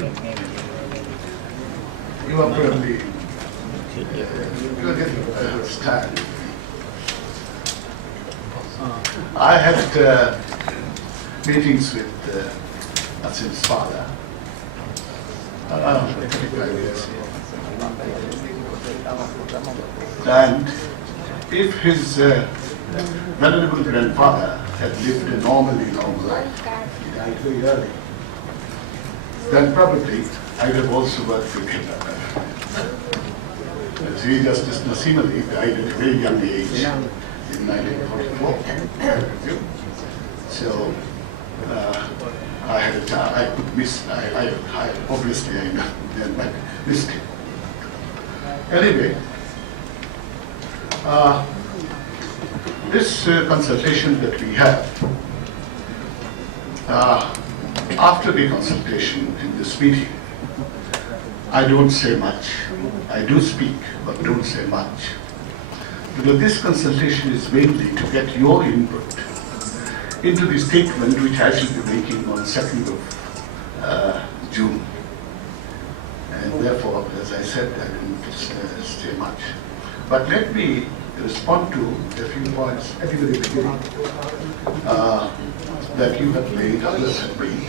You are probably you are getting stand. I had meetings with Asim's father. 35 years ago. And if his venerable grandfather had lived a normally normal life, he died very early, then probably I would have also worked with him. Sri Justice Nasim Ali died at a very young age in 1944. So I had a chance, I could miss, I obviously I missed him. Anyway, this consultation that we have, after the consultation in this meeting, I don't say much. I do speak, but don't say much. Because this consultation is mainly to get your input into the statement which I shall be making on 2nd of June. And therefore, as I said, I didn't say much. But let me respond to a few points at the very beginning that you have made, others have made.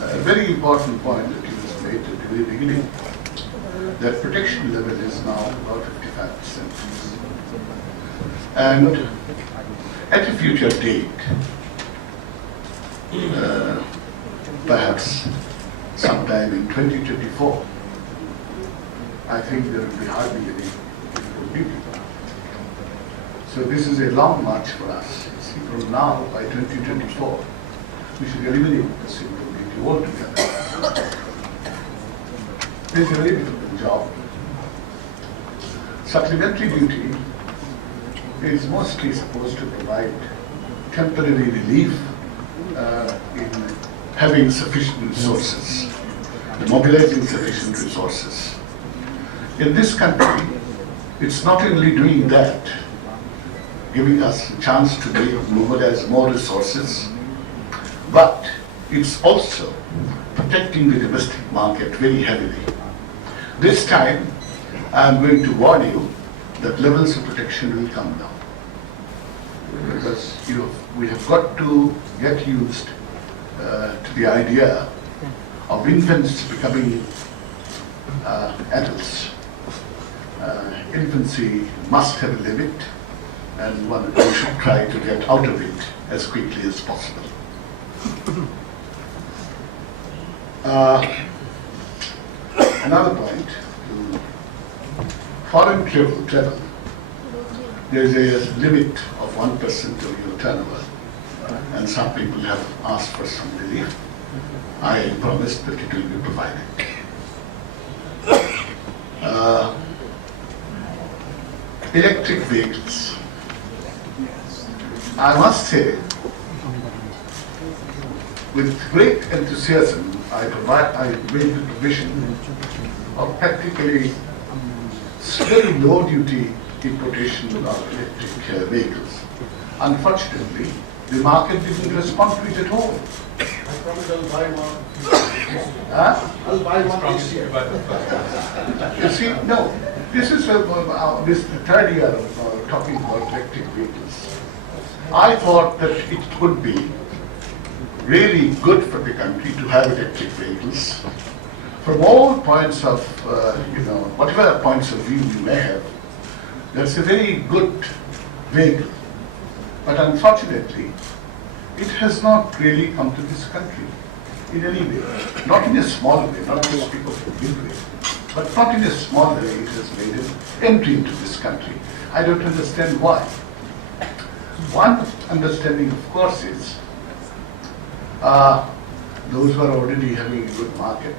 A very important point that you just made at the very beginning, that protection level is now about 55%. And at a future date, perhaps sometime in 2024, I think there will be hardly any people. So this is a long march for us. See, from now, by 2024, we should eliminate the simple altogether. It's a very difficult job. Supplementary duty is mostly supposed to provide temporary relief in having sufficient resources, mobilizing sufficient resources. In this country, it's not only doing that, giving us a chance to mobilize more resources, but it's also protecting the domestic market very heavily. This time, I'm going to warn you that levels of protection will come down. Because we have got to get used to the idea of infants becoming adults. Infancy must have a limit, and one should try to get out of it as quickly as possible. Another point, foreign travel, there is a limit of 1% of your turnover, and some people have asked for some relief. I promised that it will be provided. Electric vehicles. I must say, with great enthusiasm, I made the provision of practically very low duty importation of electric vehicles. Unfortunately, the market didn't respond to it at all. I promise I'll buy one. I'll buy one this year. You see, no, this is this the third year of talking about electric vehicles. I thought that it could be really good for the country to have electric vehicles. From all points of, whatever points of view you may have, that's a very good vehicle. But unfortunately, it has not really come to this country in any way. Not in a small way, not to speak of a big way, but not in a small way it has made an entry into this country. I don't understand why. One understanding, of course, is those who are already having a good market,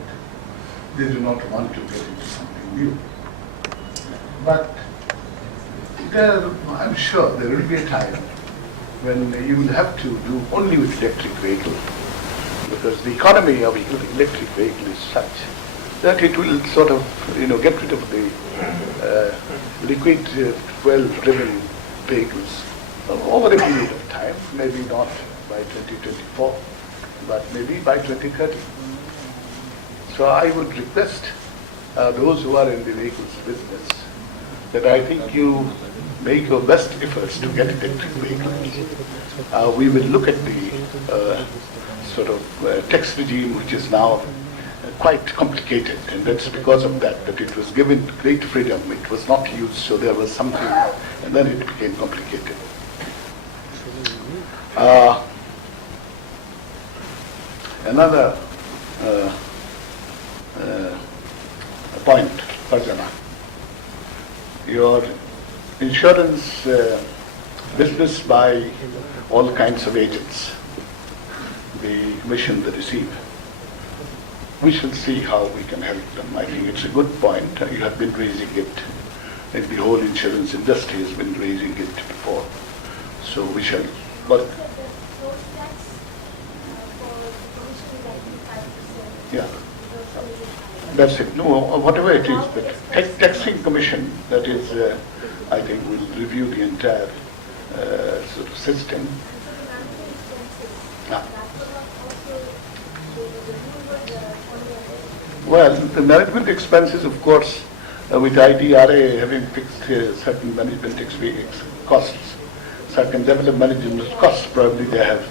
they do not want to get into something new. But I'm sure there will be a time when you will have to do only with electric vehicle, because the economy of electric vehicle is such that it will sort of, get rid of the liquid fuel-driven vehicles over a period of time, maybe not by 2024, but maybe by 2030. So I would request those who are in the vehicles business that I think you make your best efforts to get electric vehicles. We will look at the sort of tax regime which is now quite complicated, and that's because of that it was given great freedom. It was not used, so there was something, and then it became complicated. Another point, Farjana, your insurance business by all kinds of agents, the commission they receive. We shall see how we can help them. I think it's a good point. You have been raising it, and the whole insurance industry has been raising it before. So we shall work. Yeah, that's it. No, whatever it is, but taxing commission, that is, I think, will review the entire sort of system. Well, the management expenses, of course, with IDRA having fixed certain management costs, certain development management costs, probably they have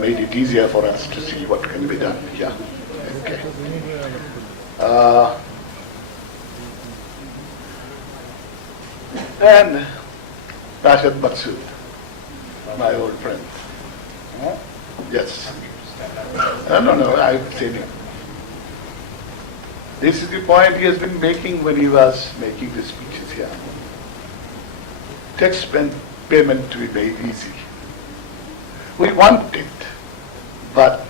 made it easier for us to see what can be done. Yeah. Okay. And Rashad Maksud, my old friend. Yes. No, I've seen him. This is the point he has been making when he was making the speeches here. Tax payment to be made easy. We want it, but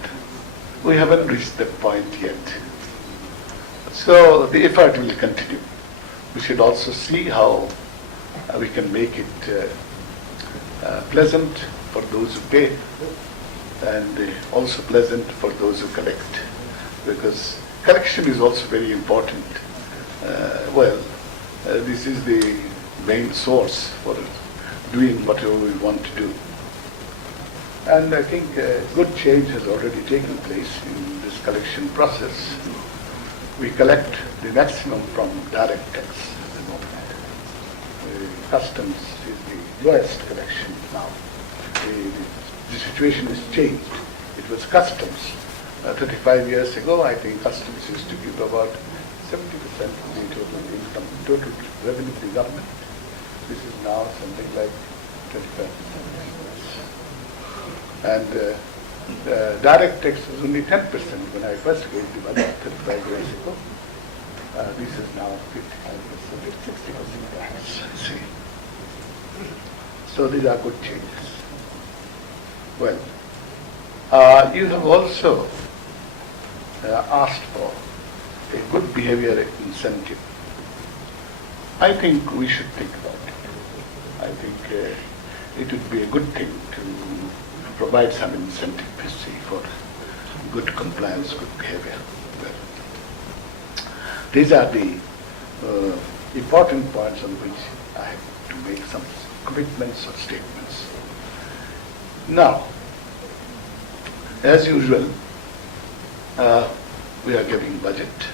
we haven't reached that point yet. So the effort will continue. We should also see how we can make it pleasant for those who pay, and also pleasant for those who collect, because collection is also very important. This is the main source for doing whatever we want to do. And I think good change has already taken place in this collection process. We collect the maximum from direct tax at the moment. Customs is the lowest collection now. The situation has changed. It was customs. 35 years ago, I think customs used to give about 70% of the total income, total revenue to the government. This is now something like 25%. And direct tax was only 10% when I first gave the budget 35 years ago. This is now 55%, 60% tax, see. So these are good changes. Well, you have also asked for a good behavior incentive. I think we should think about it. I think it would be a good thing to provide some incentive, you see, for good compliance, good behavior. Well, these are the important points on which I have to make some commitments or statements. Now, as usual, we are giving budget,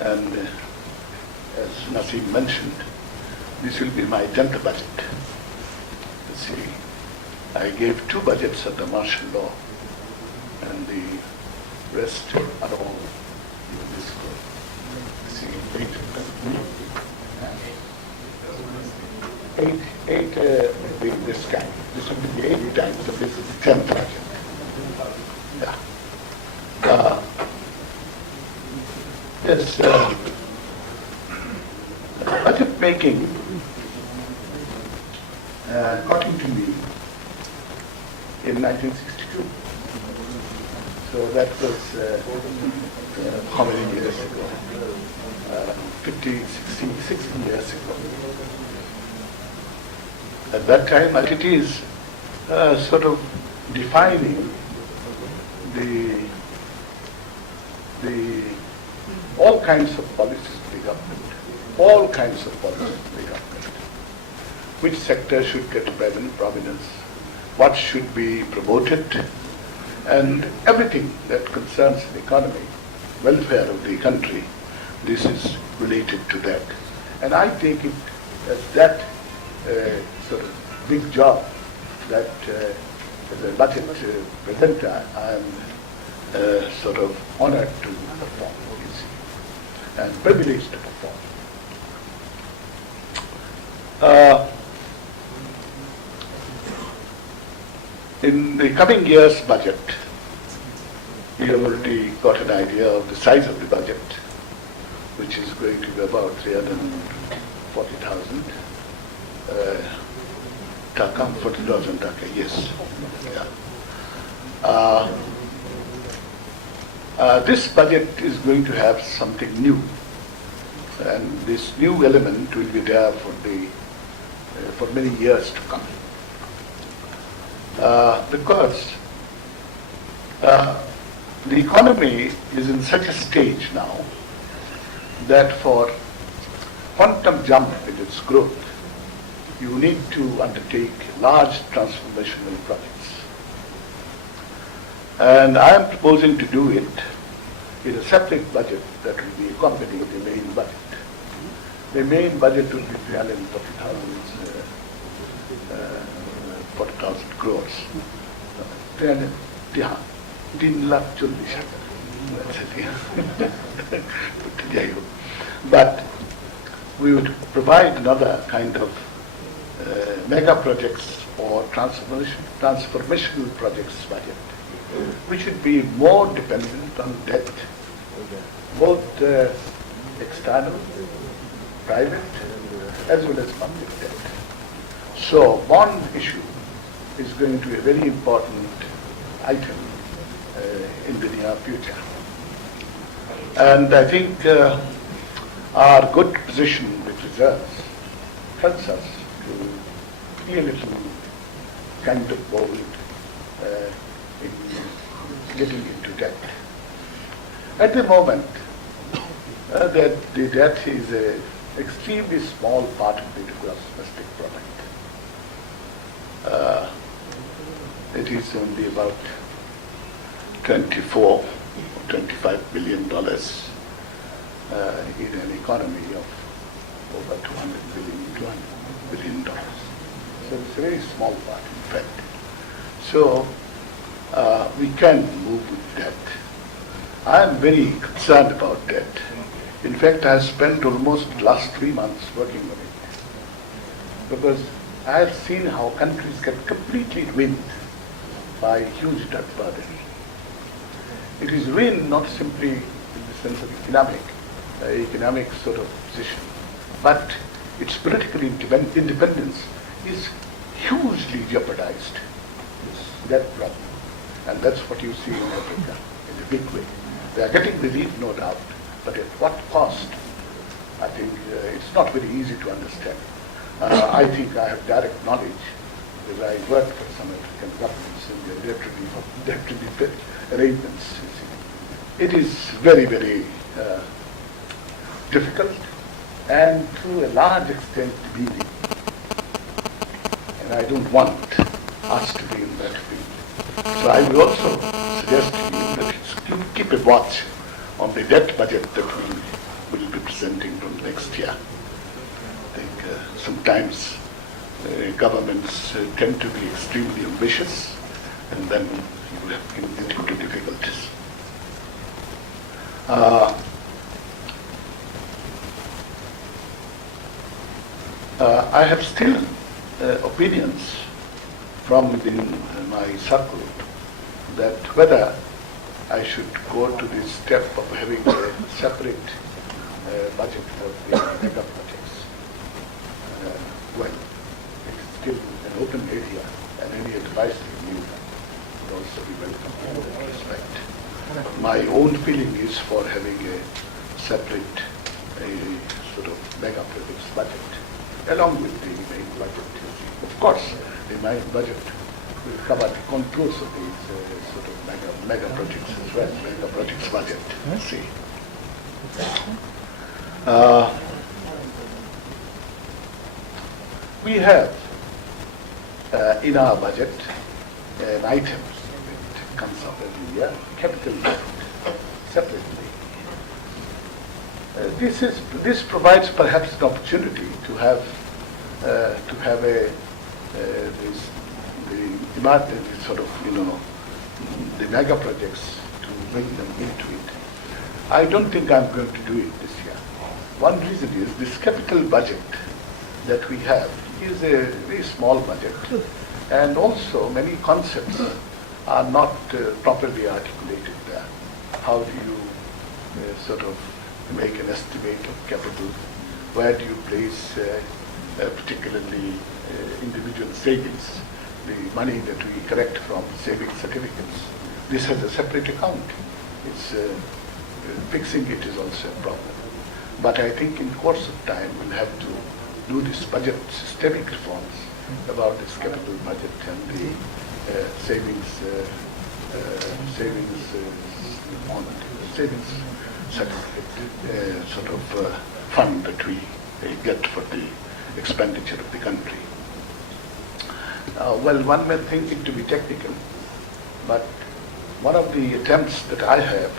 and as Naseem mentioned, this will be my 10th budget. You see, I gave 2 budgets under martial law, and the rest are all in this group. See, 8 this time. This will be the 8th time, so this is the 10th budget. Yeah. Yes, budget making, according to me, in 1962. So that was how many years ago? 50, 60 years ago. At that time, it is sort of defining the all kinds of policies of the government. all kinds of policies in the government. Which sector should get prominence, what should be promoted, and everything that concerns the economy, welfare of the country, this is related to that. And I take it as that sort of big job that as a budget presenter I am sort of honored to perform, you see, and privileged to perform. In the coming year's budget, we have already got an idea of the size of the budget, which is going to be about 340,000 taka, 40,000 taka, yes. Yeah. This budget is going to have something new, and this new element will be there for many years to come. Because the economy is in such a stage now that for quantum jump in its growth, you need to undertake large transformational projects. And I am proposing to do it in a separate budget that will be accompanying the main budget. The main budget will be 40,000 crores. 3 lakh 40,000. But we would provide another kind of mega projects or transformational projects budget, which should be more dependent on debt, both external, private, as well as public debt. So bond issue is going to be a very important item in the near future. And I think our good position with reserves helps us to be a little kind of bold in getting into debt. At the moment, that the debt is an extremely small part of the gross domestic product. It is only about $25 billion in an economy of over $200 billion. So it's a very small part, in fact. So we can move with debt. I am very concerned about debt. In fact, I have spent almost the last 3 months working on it, because I have seen how countries get completely ruined by huge debt burden. It is ruined not simply in the sense of economic sort of position, but its political independence is hugely jeopardized. That problem. And that's what you see in Africa in a big way. They are getting relief, no doubt, but at what cost? I think it's not very easy to understand. I think I have direct knowledge because I worked for some African governments in their debt relief arrangements. You see. It is very, very difficult and to a large extent demeaning. And I don't want us to be in that field. So I will also suggest to you that you keep a watch on the debt budget that we will be presenting from next year. I think sometimes governments tend to be extremely ambitious, and then you have get into difficulties. I have still opinions from within my circle that whether I should go to the step of having a separate budget for the mega projects. Well, it is still an open area, and any advice from you would also be welcome in that respect. My own feeling is for having a separate sort of mega projects budget, along with the main budget. Of course, the main budget will cover the contours of these sort of mega projects as well, mega projects budget. See. We have in our budget an item that comes up every year, capital budget, separately. This provides perhaps an opportunity to have the sort of the mega projects, to bring them into it. I don't think I'm going to do it this year. One reason is this capital budget that we have is a very small budget, and also many concepts are not properly articulated there. How do you sort of make an estimate of capital? Where do you place particularly individual savings, the money that we collect from savings certificates? This has a separate account. It's fixing it is also a problem. But I think in course of time we'll have to do this budget systemic reforms about this capital budget and the savings certificate sort of fund that we get for the expenditure of the country. Well, one may think it to be technical, but one of the attempts that I have,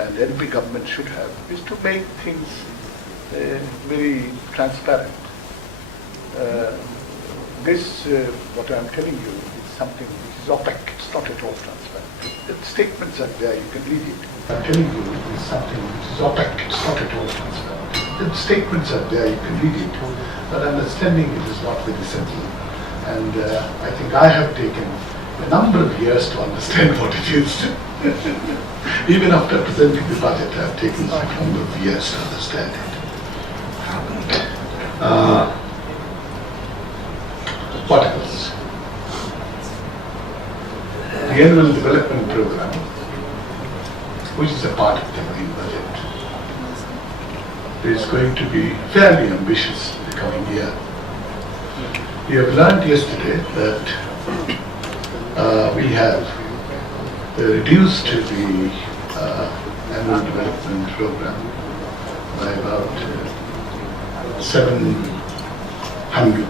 and every government should have, is to make things very transparent. What I'm telling you is something which is opaque. It's not at all transparent. The statements are there, you can read it. I'm telling you is something which is opaque. It's not at all transparent. The statements are there, you can read it, but understanding it is not very simple. And I think I have taken a number of years to understand what it is. Even after presenting the budget, I have taken a number of years to understand it. What else? The annual development program, which is a part of the main budget, is going to be fairly ambitious in the coming year. We have learned yesterday that we have reduced the annual development program by about 700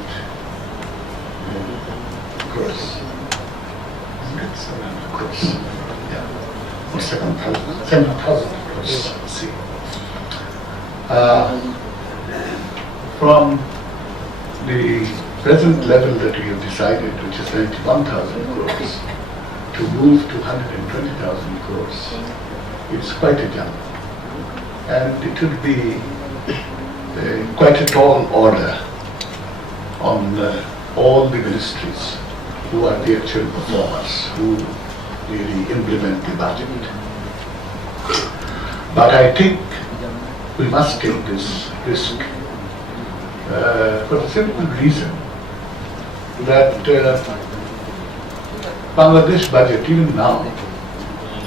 crores. Isn't it 700 crores? Yeah. Or 7,000 crores. See. From the present level that we have decided, which is 91,000 crores, to move to 120,000 crores, it's quite a jump. And it will be quite a tall order on all the ministries who are the actual performers, who really implement the budget. But I think we must take this risk for the simple reason that Bangladesh budget, even now,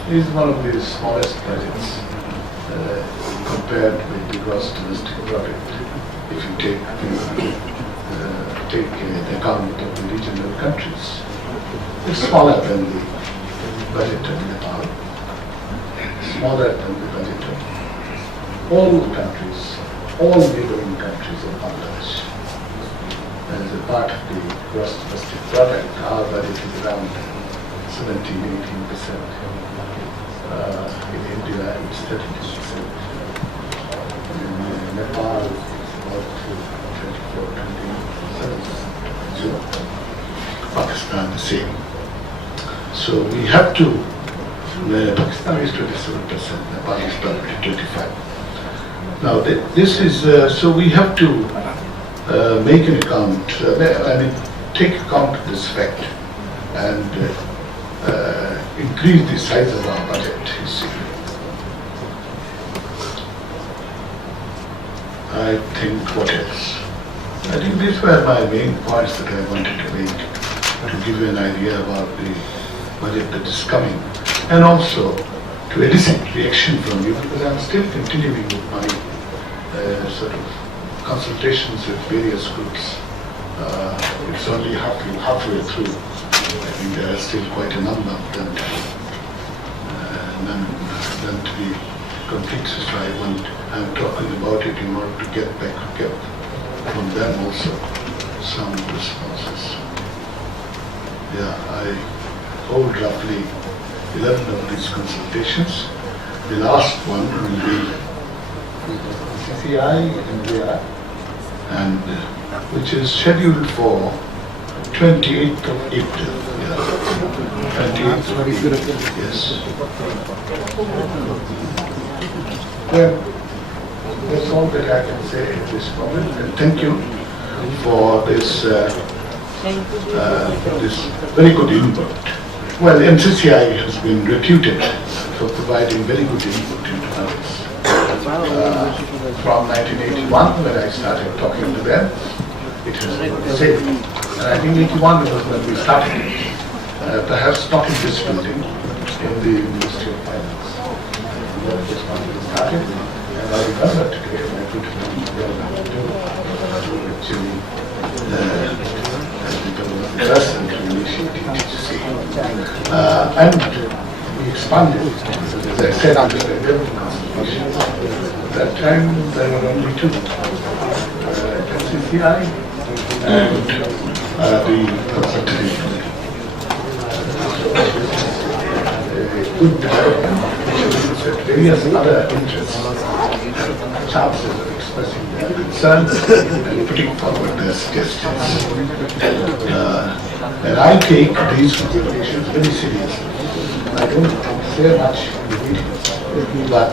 is one of the smallest budgets compared with the gross domestic product. If you take the account of the regional countries, it's smaller than the budget of Nepal, smaller than the budget of all countries, all neighboring countries of Bangladesh. As a part of the gross domestic product, our budget is around 17-18%. In India, it's 32%. In Nepal, about 24-27%. Pakistan, the same. So we have to. Pakistan is 27%. Nepal is probably 25%. Now this is so we have to make an account. Take account of this fact and increase the size of our budget. You see, I think what else? I think these were my main points that I wanted to make to give you an idea about the budget that is coming, and also to elicit reaction from you, because I'm still continuing with my sort of consultations with various groups. It's only halfway through. I think there are still quite a number of them to be complete. So I'm talking about it in order to get from them also some responses. Yeah, I hold roughly 11 of these consultations. The last one will be MCCI India, and which is scheduled for 28th of April. Yeah. 28th of April. Yes. Well, that's all that I can say at this moment. And thank you for this this very good input. Well, MCCI has been reputed for providing very good input into this. From 1981, when I started talking to them, it has been the same. And I think 81 was when we started it. Perhaps not in this building, in the Ministry of Finance. That was when we started. And I remember today, my good friend, actually, person to initiate TTC. And we expanded, as I said, after the 11th consultation. At that time, there were only two, MCCI and the consultative committee. Good development, which means that various other interests have chances of expressing their concerns and putting forward their suggestions. And I take these considerations very seriously. I don't say much in the meetings, but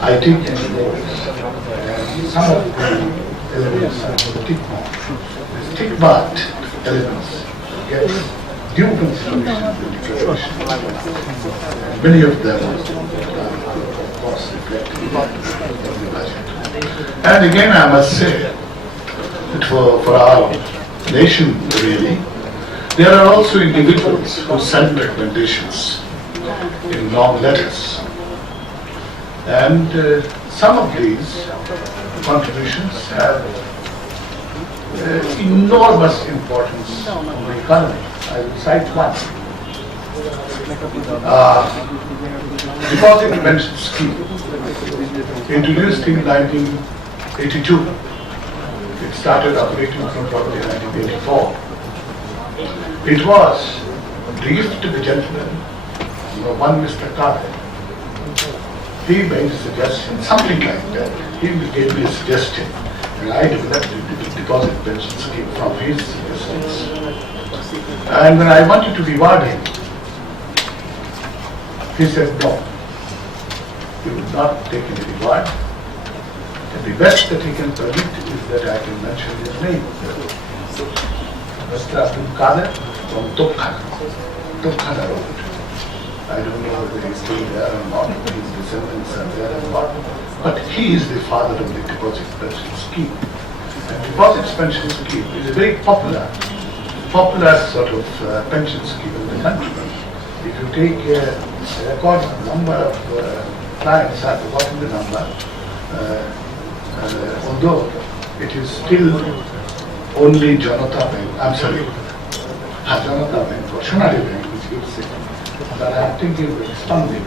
I take them notice. Some of the elements are the tick-marked elements get due consideration in the declaration. Many of them are, of course, reflected in the budget. And again, I must say that for our nation, really, there are also individuals who send recommendations in long letters. And some of these contributions have enormous importance on the economy. I will cite one. Deposit pension scheme, introduced in 1982. It started operating from probably 1984. It was briefed to the gentleman, one Mr. Carter. He made a suggestion, something like that. He gave me a suggestion, and I developed the deposit pension scheme from his suggestions. And when I wanted to reward him, he said no. He would not take any reward. And the best that he can permit is that I can mention his name. Mr. Abdul Qadir from Topkhana Road. I don't know whether he's still there or not, his descendants are there or not. But he is the father of the deposit pension scheme. And deposit pension scheme is a very popular sort of pension scheme in the country. If you take a record number of clients, I've forgotten the number, although it is still only Janata Bank, I'm sorry, Janata Bank or Shonari Bank, which gives it. But I think it will expand it at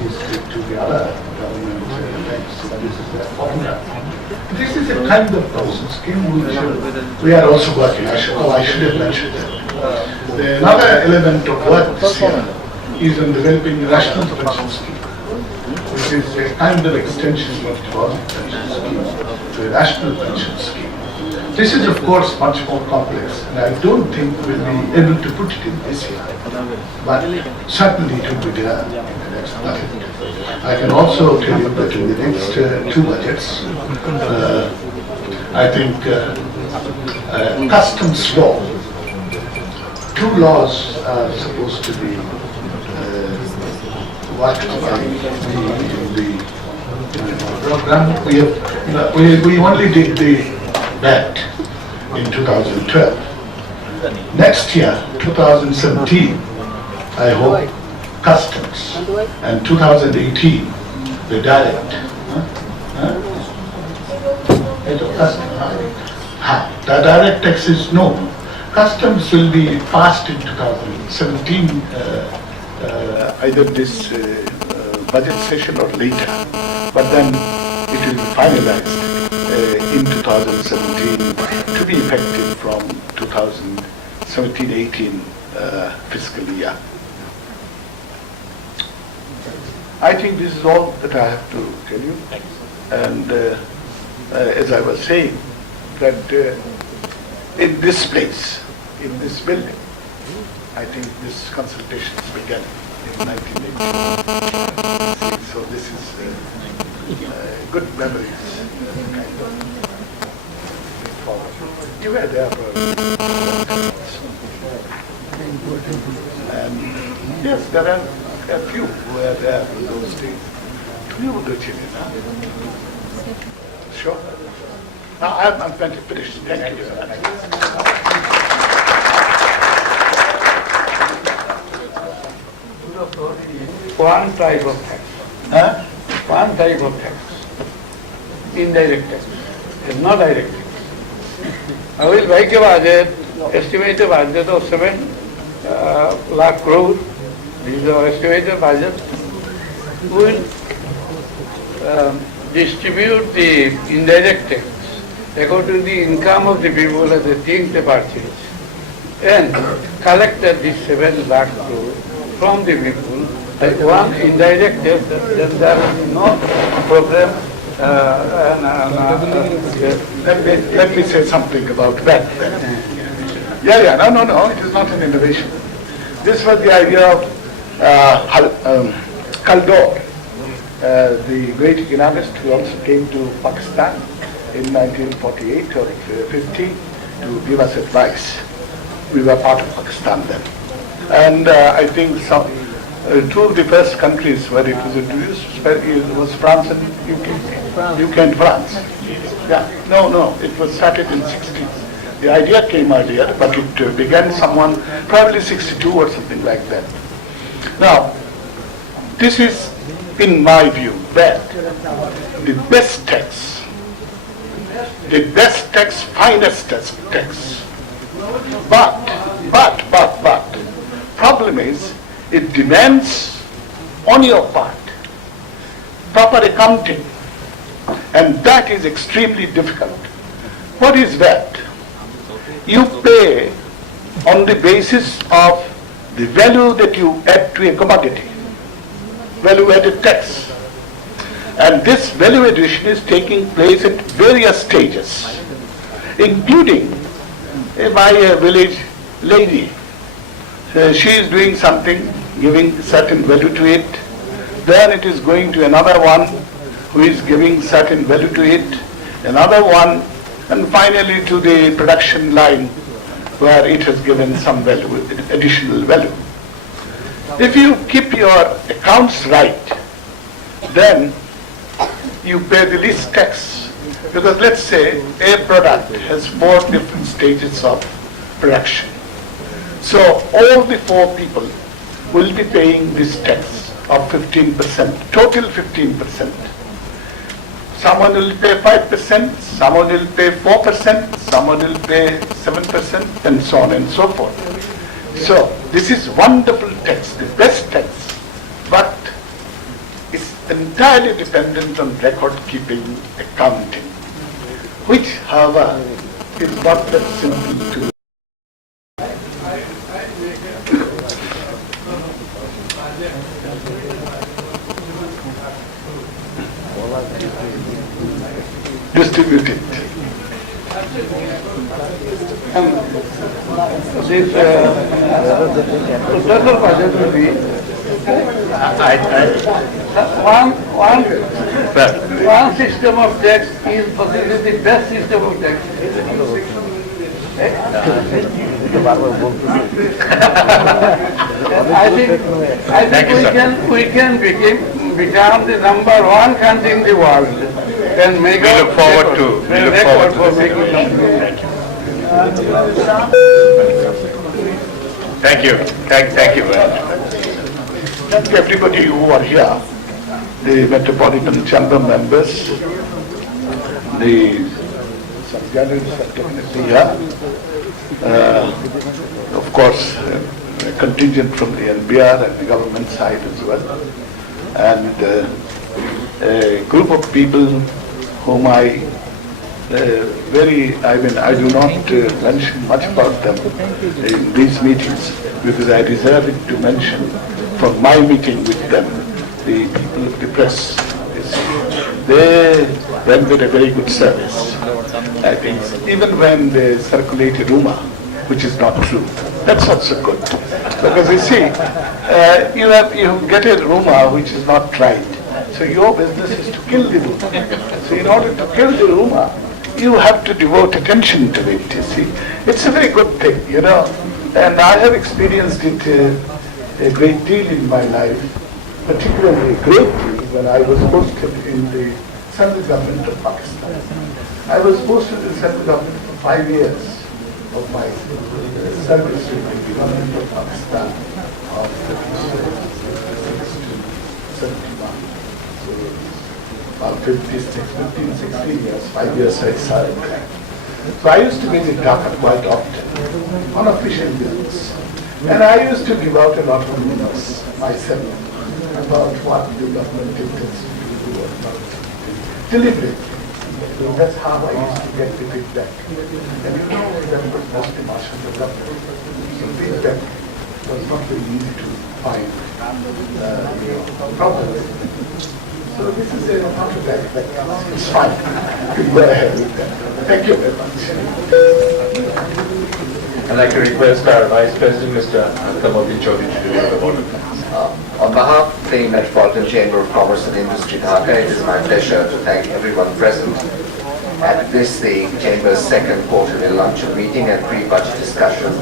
least to the other government banks. This is their formula. This is a kind of pension scheme which we are also working. I should have mentioned that. Another element of work this year is on developing the national pension scheme, which is a kind of extension of the deposit pension scheme to a national pension scheme. This is, of course, much more complex, and I don't think we'll be able to put it in this year. But certainly it will be there in the next budget. I can also tell you that in the next two budgets, I think customs law, two laws are supposed to be worked by the program. We only did the VAT in 2012. Next year, 2017, I hope customs, and 2018, the direct. The direct tax is no. Customs will be passed in 2017, either this budget session or later, but then it will be finalized in 2017 to be effective from 2017-18 fiscal year. I think this is all that I have to tell you. And as I was saying, that in this place, in this building, I think this consultations began in 1980. So this is good memories. Kind of forward. You were there probably. And yes, there are a few who were there in those days. You would do Chile, huh? Sure. Now I'm going to finish. Thank you. One type of tax. Huh? One type of tax. Indirect tax. It's not direct tax. I will make a budget, estimated budget of 7 lakh crore. This is our estimated budget. We will distribute the indirect tax according to the income of the people and the things they purchase, and collected this 7 lakh crore from the people. Like one indirect tax, then there will be no problem. Let me say something about that. Yeah, no, it is not an innovation. This was the idea of Kaldor, the great economist who also came to Pakistan in 1948 or 50 to give us advice. We were part of Pakistan then. And I think two of the first countries where it was introduced was France and UK. UK and France. Yeah, no, it was started in 60s. The idea came earlier, but it began probably 62 or something like that. Now, this is, in my view, the best tax, finest tax. But, problem is, it demands on your part proper accounting, and that is extremely difficult. What is that? You pay on the basis of the value that you add to a commodity, value-added tax. And this value addition is taking place at various stages, including by a village lady. She is doing something, giving certain value to it. Then it is going to another one who is giving certain value to it, another one, and finally to the production line where it has given some value, additional value. If you keep your accounts right, then you pay the least tax. Because let's say a product has 4 different stages of production. So all the 4 people will be paying this tax of 15%, total 15%. Someone will pay 5%, someone will pay 4%, someone will pay 7%, and so on and so forth. So this is wonderful tax, the best tax, but it's entirely dependent on record-keeping, accounting, which, however, is not that simple to do. Distribute it. This total budget will be one system of tax is possibly the best system of tax. I think we can become the number 1 country in the world and make We look forward to making Thank you. Thank you. Thank everybody who are here, the Metropolitan Chamber members, the sub-galleries are definitely here. Of course, a contingent from the NBR and the government side as well, and a group of people whom I I do not mention much about them in these meetings because I deserve it to mention from my meeting with them, the people of the press. They rendered a very good service, I think, even when they circulate a rumor, which is not true. That's also good. Because you see, you get a rumor which is not right. So your business is to kill the rumor. So in order to kill the rumor, you have to devote attention to it, you see. It's a very good thing, and I have experienced it a great deal in my life, particularly greatly when I was posted in the central government of Pakistan. I was posted in the central government for 5 years of my service with the government of Pakistan of 71. So about 15, 16 years, 5 years I served. So I used to visit Dhaka quite often on official business. And I used to give out a lot of rumors myself about what the government intends to do or not deliberately. So that's how I used to get the feedback. And that was mostly Marshall development. So feedback was not very easy to find problems. So this is a contract that it's fine. Go ahead with that. Thank you very much. I'd like to request our Vice President, Mr. Kamaldi Chaudhary, to deliver the vote of thanks. On behalf of the Metropolitan Chamber of Commerce and Industry, Dhaka, it is my pleasure to thank everyone present at this, the Chamber's second quarterly luncheon meeting and pre-budget discussion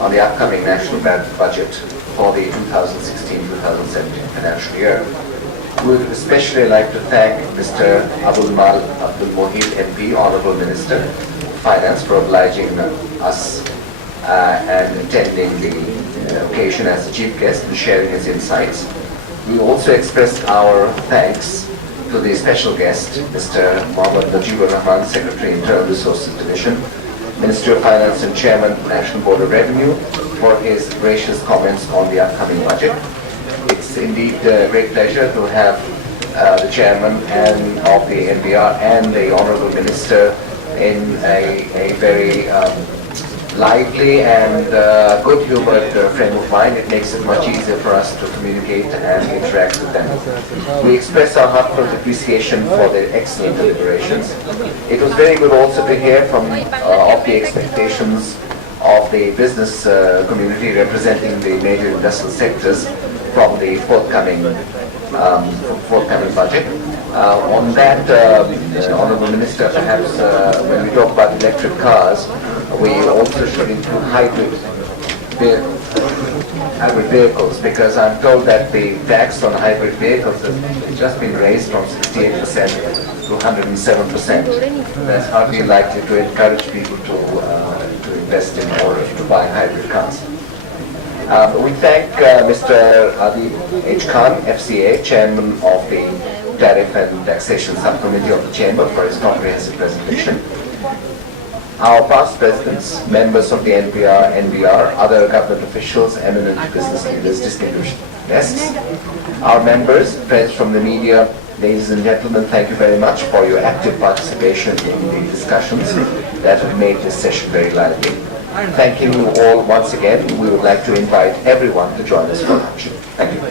on the upcoming national budget for the 2016-2017 financial year. We would especially like to thank Mr. Abdul Mohid MP, Honourable Minister of Finance, for obliging us and attending the occasion as a chief guest and sharing his insights. We also expressed our thanks to the special guest, Mr. Mohammad Najibur Rahman, Secretary, Internal Resources Division, Minister of Finance and Chairman, National Board of Revenue, for his gracious comments on the upcoming budget. It's indeed a great pleasure to have the Chairman of the NBR and the Honourable Minister in a very lively and good-humoured frame of mind. It makes it much easier for us to communicate and interact with them. We express our heartfelt appreciation for their excellent deliberations. It was very good also to hear from of the expectations of the business community representing the major industrial sectors from the forthcoming budget. On that, Honourable Minister, perhaps when we talk about electric cars, we also should include hybrid vehicles, because I'm told that the tax on hybrid vehicles has just been raised from 68% to 107%. That's hardly likely to encourage people to invest in or to buy hybrid cars. We thank Mr. Adi H. Khan, FCA, Chairman of the Tariff and Taxation Subcommittee of the Chamber, for his comprehensive presentation. Our past presidents, members of the NBR, other government officials, eminent business leaders, distinguished guests, our members, friends from the media, ladies and gentlemen, thank you very much for your active participation in the discussions that have made this session very lively. Thanking you all once again, we would like to invite everyone to join us for lunch. Thank you.